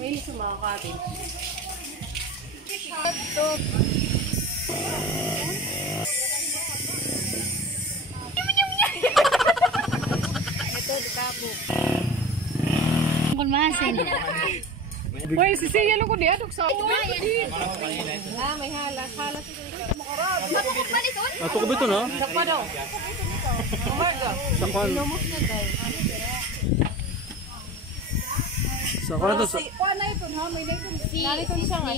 May sumakatin. Ito, dikabo. Kung masin. Uy, si Sia lang ko di adok sa. Ah, may halas. Halas ito. Ato ko bito na? Sakpa daw. Umarga. Sakwan. Lumos na tayo. Sakwan to. Kuha na ito, ha? May naitong. Narito siya nga.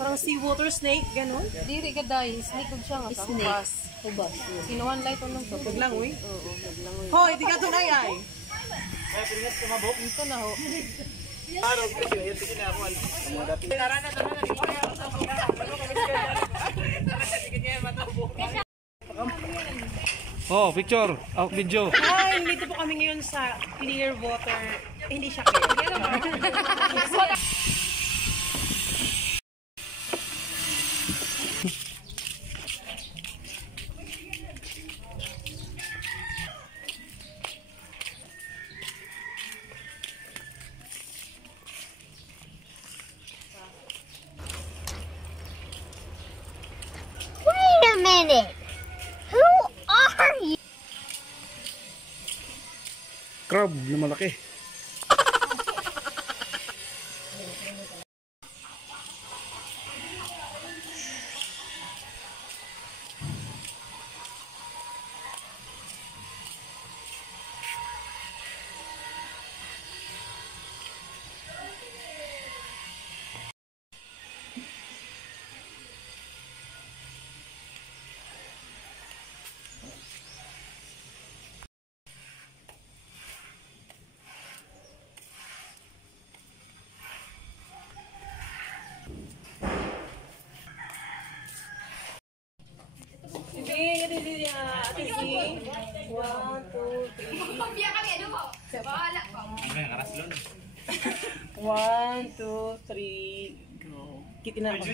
Parang seawater snake, ganun. Diri ka dahil. Snake ko siya nga. Snake. Hubas. Sinuhan lang ito nung to. Paglang, uy. Oo, paglang, uy. Hoy, di ka ito na ay. Ay, piringat ka mabok. Ito na ho. Oh, picture. Oh, video. Hi, dito po kami ngayon sa clear water. Hindi siya clear. Wait a minute. Who are you? Crab na malaki. One, two, three, go. Kitin na ako.